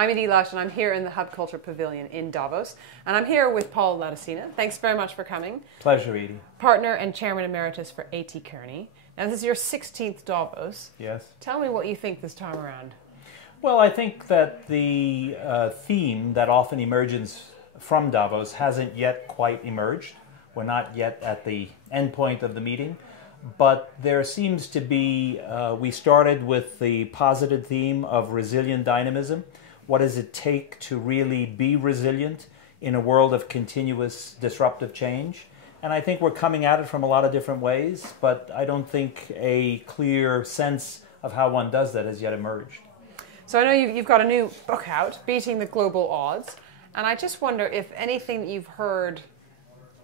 I'm Edie Lash, and I'm here in the Hub Culture Pavilion in Davos. And I'm here with Paul Laudicina. Thanks very much for coming. Pleasure, Edie. Partner and Chairman Emeritus for A.T. Kearney. Now, this is your 16th Davos. Yes. Tell me what you think this time around. Well, I think that the theme that often emerges from Davos hasn't yet quite emerged. We're not yet at the end point of the meeting. But there seems to be, we started with the positive theme of resilient dynamism. What does it take to really be resilient in a world of continuous disruptive change? And I think we're coming at it from a lot of different ways, but I don't think a clear sense of how one does that has yet emerged. So I know you've got a new book out, Beating the Global Odds, and I just wonder if anything that you've heard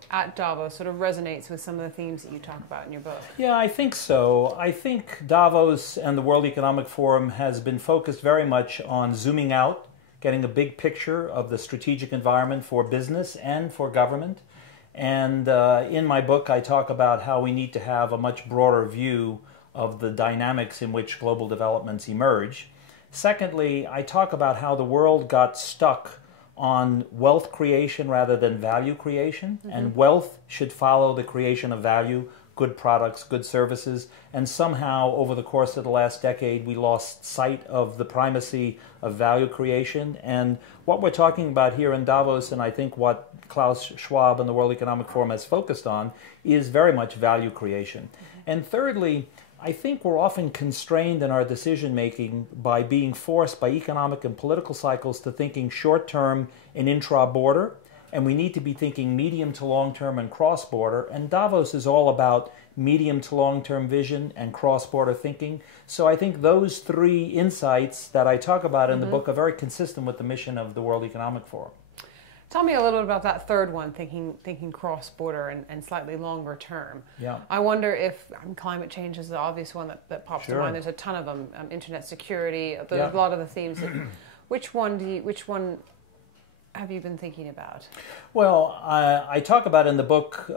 at Davos sort of resonates with some of the themes that you talk about in your book. Yeah, I think so. I think Davos and the World Economic Forum has been focused very much on zooming out, getting a big picture of the strategic environment for business and for government. And in my book, I talk about how we need to have a much broader view of the dynamics in which global developments emerge. Secondly, I talk about how the world got stuck on wealth creation rather than value creation, and wealth should follow the creation of value, good products, good services, and somehow over the course of the last decade we lost sight of the primacy of value creation. And what we're talking about here in Davos, and I think what Klaus Schwab and the World Economic Forum has focused on, is very much value creation. And thirdly, I think we're often constrained in our decision-making by being forced by economic and political cycles to thinking short-term and intra-border, and we need to be thinking medium to long-term and cross-border, and Davos is all about medium to long-term vision and cross-border thinking. So I think those three insights that I talk about in the book are very consistent with the mission of the World Economic Forum. Tell me a little bit about that third one, thinking cross-border and slightly longer term. Yeah. I wonder if climate change is the obvious one that pops to Sure. mind. There's a ton of them. Internet security. There's a lot of the themes. Which one have you been thinking about? Well, I talk about in the book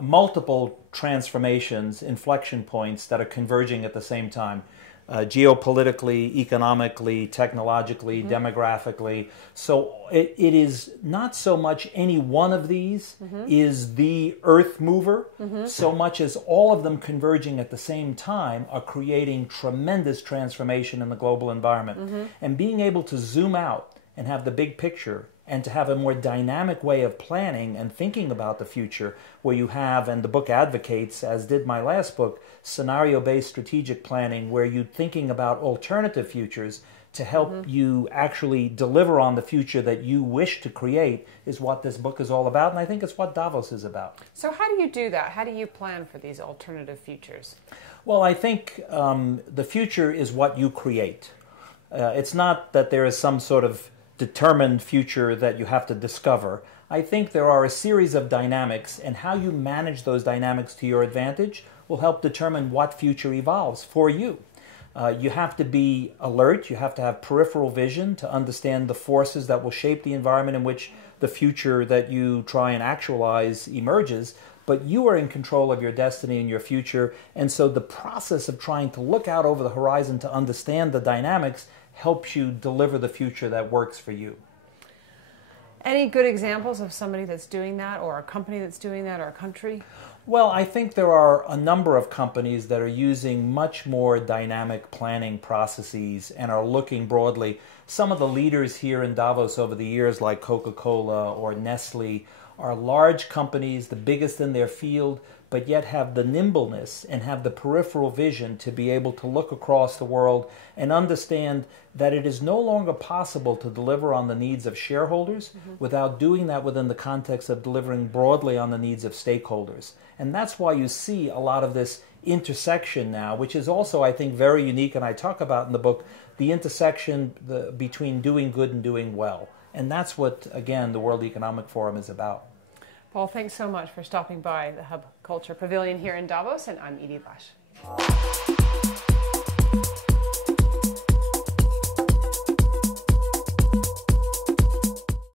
multiple transformations, inflection points that are converging at the same time. Geopolitically, economically, technologically, demographically. So it is not so much any one of these is the earth mover, so much as all of them converging at the same time are creating tremendous transformation in the global environment. And being able to zoom out and have the big picture and to have a more dynamic way of planning and thinking about the future, where you have, and the book advocates, as did my last book, scenario-based strategic planning, where you're thinking about alternative futures to help you actually deliver on the future that you wish to create, is what this book is all about, and I think it's what Davos is about. So how do you do that? How do you plan for these alternative futures? Well, I think the future is what you create. It's not that there is some sort of determined future that you have to discover. I think there are a series of dynamics, and how you manage those dynamics to your advantage will help determine what future evolves for you. You have to be alert, you have to have peripheral vision to understand the forces that will shape the environment in which the future that you try and actualize emerges, but you are in control of your destiny and your future, and so the process of trying to look out over the horizon to understand the dynamics helps you deliver the future that works for you. Any good examples of somebody that's doing that, or a company that's doing that, or a country? Well, I think there are a number of companies that are using much more dynamic planning processes and are looking broadly. Some of the leaders here in Davos over the years, like Coca-Cola or Nestle, are large companies, the biggest in their field, but yet have the nimbleness and have the peripheral vision to be able to look across the world and understand that it is no longer possible to deliver on the needs of shareholders without doing that within the context of delivering broadly on the needs of stakeholders. And that's why you see a lot of this intersection now, which is also, I think, very unique, and I talk about in the book, the intersection between doing good and doing well. And that's what, again, the World Economic Forum is about. Paul, thanks so much for stopping by the Hub Culture Pavilion here in Davos, and I'm Edie Lash.